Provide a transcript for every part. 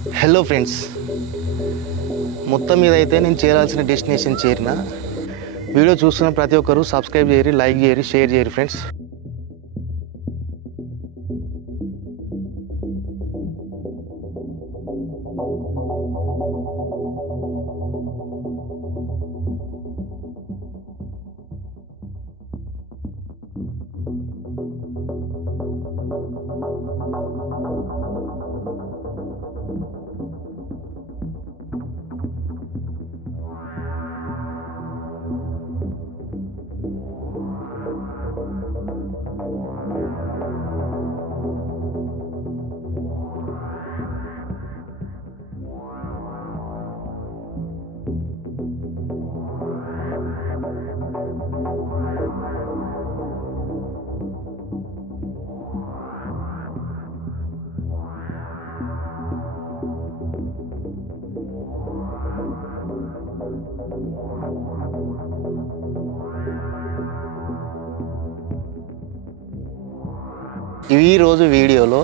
Hello friends, మొత్తం మీద అయితే నేను చేరాల్సిన డెస్టినేషన్ చేరిన. వీడియో చూస్తున్న ప్రతి ఒక్కరు సబ్స్క్రైబ్ చేయరు, లైక్ చేయరు, షేర్ చేయరు ఫ్రెండ్స్. ఈ రోజు వీడియోలో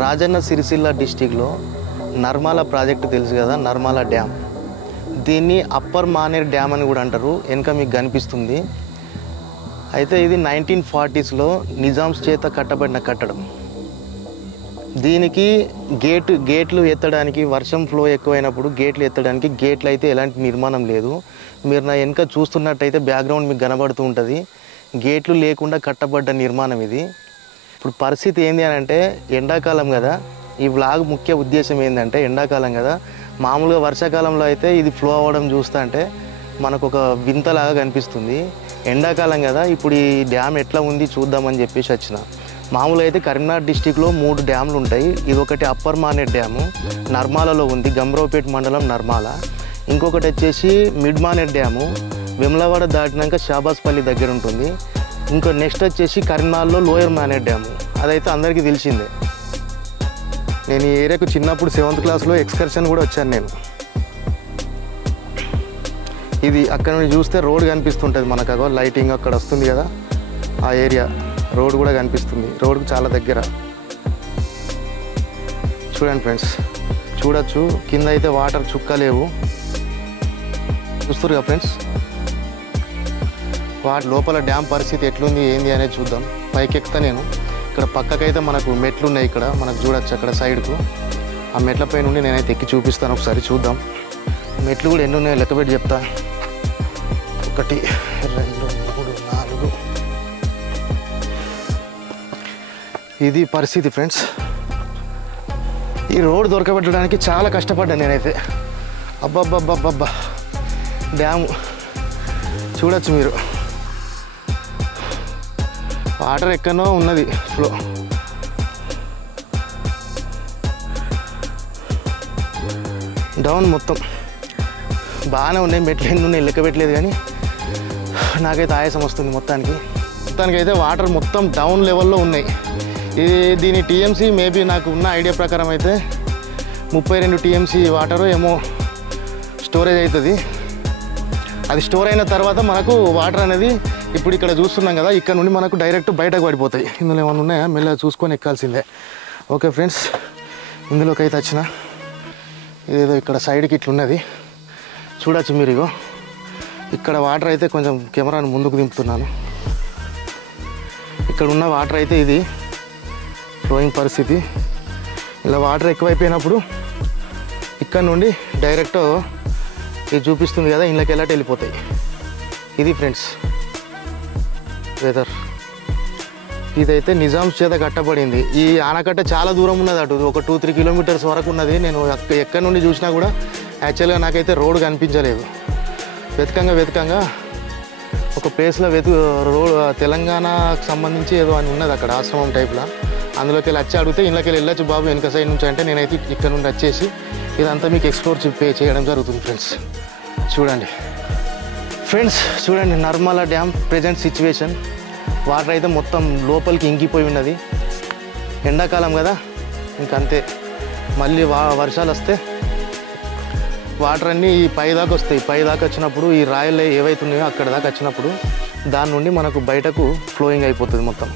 రాజన్న సిరిసిల్ల డిస్టిక్లో నర్మాల ప్రాజెక్టు తెలుసు కదా, నర్మాల డ్యామ్. దీన్ని అప్పర్ మానేర్ డ్యామ్ అని కూడా అంటారు. వెనక మీకు కనిపిస్తుంది. అయితే ఇది 1940స్లో నిజామ్స్ చేత కట్టబడిన కట్టడం. దీనికి గేట్లు ఎత్తడానికి, వర్షం ఫ్లో ఎక్కువైనప్పుడు గేట్లు ఎత్తడానికి గేట్లు అయితే ఎలాంటి నిర్మాణం లేదు. మీరు నా వెనక చూస్తున్నట్టయితే బ్యాక్గ్రౌండ్ మీకు కనబడుతూ ఉంటుంది. గేట్లు లేకుండా కట్టబడ్డ నిర్మాణం ఇది. ఇప్పుడు పరిస్థితి ఏంటి అని అంటే, ఎండాకాలం కదా. ఈ వ్లాగ్ ముఖ్య ఉద్దేశం ఏంటంటే, ఎండాకాలం కదా, మామూలుగా వర్షాకాలంలో అయితే ఇది ఫ్లో అవ్వడం చూస్తా అంటే మనకు ఒక వింతలాగా కనిపిస్తుంది. ఎండాకాలం కదా, ఇప్పుడు ఈ డ్యామ్ ఎట్లా ఉంది చూద్దామని చెప్పేసి వచ్చిన. మామూలుగా అయితే కరీంనగర్ డిస్టిక్లో 3 డ్యామ్లు ఉంటాయి. ఇది ఒకటి అప్పర్ మానేర్ డ్యాము, నర్మాలలో ఉంది, గంభీరావుపేట మండలం నర్మాల. ఇంకొకటి వచ్చేసి మిడ్ మానేర్ డ్యాము, వెమ్లవాడ దాటినాక షాబాస్పల్లి దగ్గర ఉంటుంది. ఇంకో నెక్స్ట్ వచ్చేసి కరీంనగర్లో లోయర్ మానేర్ డ్యాము, అదైతే అందరికీ తెలిసిందే. నేను ఈ ఏరియాకు చిన్నప్పుడు 7th క్లాస్లో ఎక్స్కర్షన్ కూడా వచ్చాను నేను. ఇది అక్కడ నుండి చూస్తే రోడ్ కనిపిస్తుంటుంది మనకు. అగో లైటింగ్ అక్కడ వస్తుంది కదా, ఆ ఏరియా రోడ్ కూడా కనిపిస్తుంది. రోడ్కు చాలా దగ్గర. చూడండి ఫ్రెండ్స్, చూడొచ్చు. కింద అయితే వాటర్ చుక్క లేవు, చూస్తున్నారు కదా ఫ్రెండ్స్. వాటి లోపల డ్యామ్ పరిస్థితి ఎట్లుంది ఏంది అనేది చూద్దాం. పైకి ఎక్కుతా నేను. ఇక్కడ పక్కకైతే మనకు మెట్లు ఉన్నాయి. ఇక్కడ మనకు చూడొచ్చు అక్కడ సైడ్కు. ఆ మెట్లపై నుండి నేనైతే ఎక్కి చూపిస్తాను, ఒకసారి చూద్దాం. మెట్లు కూడా ఎన్ని ఉన్నాయో లెక్కపెట్టి చెప్తా. 1 2 3 4. ఇది పరిస్థితి ఫ్రెండ్స్. ఈ రోడ్ దొరకబెట్టడానికి చాలా కష్టపడ్డాను నేనైతే. అబ్బబ్బబ్బబ్బబ్బా, డ్యాము చూడొచ్చు మీరు. వాటర్ ఎక్కడో ఉన్నది ఫ్లో. డౌన్ మొత్తం బాగానే ఉన్నాయి. మెట్లు ఎన్ని ఉన్నాయి లెక్క పెట్టలేదు, కానీ నాకైతే ఆయాసం వస్తుంది మొత్తానికి అయితే. వాటర్ మొత్తం డౌన్ లెవెల్లో ఉన్నాయి. దీని టీఎంసీ మేబీ నాకు ఉన్న ఐడియా ప్రకారం అయితే 32 టీఎంసీ వాటర్ ఏమో స్టోరేజ్ అవుతుంది. అది స్టోర్ అయిన తర్వాత మనకు వాటర్ అనేది ఇప్పుడు ఇక్కడ చూస్తున్నాం కదా, ఇక్కడ నుండి మనకు డైరెక్ట్ బయటకు పడిపోతాయి. ఇందులో ఏమైనా ఉన్నాయా మెల్లగా చూసుకొని ఎక్కాల్సిందే. ఓకే ఫ్రెండ్స్, ఇందులోకి అయితే వచ్చిన. ఇదేదో ఇక్కడ సైడ్కి ఇట్లున్నది చూడొచ్చు మీరు. ఇగో ఇక్కడ వాటర్ అయితే కొంచెం కెమెరాను ముందుకు దింపుతున్నాను. ఇక్కడ ఉన్న వాటర్ అయితే ఇది ఫ్లోయింగ్ పరిస్థితి. ఇలా వాటర్ ఎక్కువైపోయినప్పుడు ఇక్కడ నుండి డైరెక్ట్ ఇది చూపిస్తుంది కదా, ఇళ్ళకి వెళ్ళాట వెళ్ళిపోతాయి. ఇది ఫ్రెండ్స్ వెదర్. ఇదైతే నిజామ్స్ చేత కట్టబడింది. ఈ ఆనకట్ట చాలా దూరం ఉన్నది, అటు ఒక 2-3 కిలోమీటర్స్ వరకు ఉన్నది. నేను ఎక్కడి నుండి చూసినా కూడా యాక్చువల్గా నాకైతే రోడ్ కనిపించలేదు. వెతకంగా ఒక ప్లేస్లో రోడ్ తెలంగాణకు సంబంధించి ఏదో అని ఉన్నది అక్కడ, ఆశ్రమం టైప్లో. అందులోకి వెళ్ళి వచ్చి అడిగితే ఇళ్ళకి వెళ్ళొచ్చు బాబు వెనక సైడ్ నుంచి అంటే, నేనైతే ఇక్కడ నుండి వచ్చేసి ఇదంతా మీకు ఎక్స్ప్లోర్ చేయడం జరుగుతుంది ఫ్రెండ్స్. చూడండి ఫ్రెండ్స్, చూడండి Narmala dam present situation. Water అయితే మొత్తం లోపలికి ఇంకిపోయి ఉన్నది. ఎండాకాలం కదా, ఇంకంతే. మళ్ళీ వర్షాలు వస్తే వాటర్ అన్నీ ఈ పై దాకా వస్తాయి. పై దాకా వచ్చినప్పుడు ఈ రాయలు ఏవైతున్నాయో అక్కడ దాకా వచ్చినప్పుడు దాని నుండి మనకు బయటకు ఫ్లోయింగ్ అయిపోతుంది. మొత్తం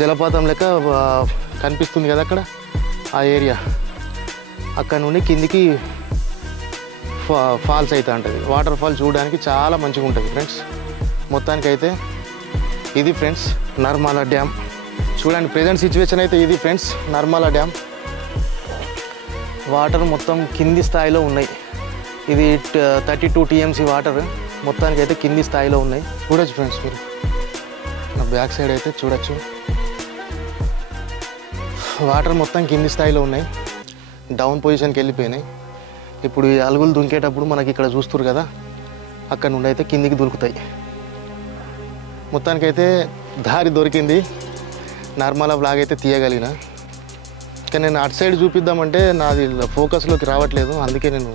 జలపాతం లెక్క కనిపిస్తుంది కదా అక్కడ ఆ ఏరియా. అక్కడ నుండి కిందికి ఫాల్స్ అయితే ఉంటుంది. వాటర్ ఫాల్ చూడడానికి చాలా మంచిగా ఉంటుంది ఫ్రెండ్స్. మొత్తానికైతే ఇది ఫ్రెండ్స్ నర్మలా డ్యామ్. చూడండి ప్రజెంట్ సిచ్యువేషన్ అయితే ఇది ఫ్రెండ్స్ నర్మలా డ్యామ్. వాటర్ మొత్తం కింది స్థాయిలో ఉన్నాయి. ఇది 32 TMC వాటర్ మొత్తానికైతే కింది స్థాయిలో ఉన్నాయి. చూడొచ్చు ఫ్రెండ్స్ మీరు నా బ్యాక్ సైడ్ అయితే చూడొచ్చు. వాటర్ మొత్తం కింది స్థాయిలో ఉన్నాయి, డౌన్ పొజిషన్కి వెళ్ళిపోయినాయి. ఇప్పుడు ఈ అలుగులు దుంకేటప్పుడు మనకి ఇక్కడ చూస్తారు కదా, అక్కడ నుండి అయితే కిందికి దొరుకుతాయి. మొత్తానికైతే దారి దొరికింది, నర్మలా బ్లాగ్ అయితే తీయగలిగిన. కానీ నేను అటు సైడ్ చూపిద్దామంటే నాది ఫోకస్లోకి రావట్లేదు, అందుకే నేను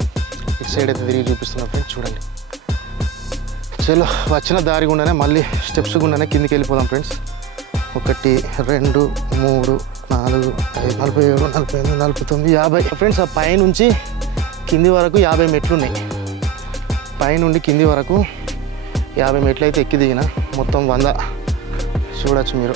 ఇటు సైడ్ అయితే తిరిగి చూపిస్తున్నాను ఫ్రెండ్స్. చూడండి చలో వచ్చిన దారి గుండానే మళ్ళీ స్టెప్స్ గుండానే కిందికి వెళ్ళిపోదాం ఫ్రెండ్స్. 1 2 3 4 5 47 48 49 50 ఫ్రెండ్స్. ఆ పైనుంచి కింది వరకు 50 మెట్లు ఉన్నాయి. పైనుండి కింది వరకు 50 మెట్లు అయితే ఎక్కి దిగిన, మొత్తం 100 చూడొచ్చు మీరు.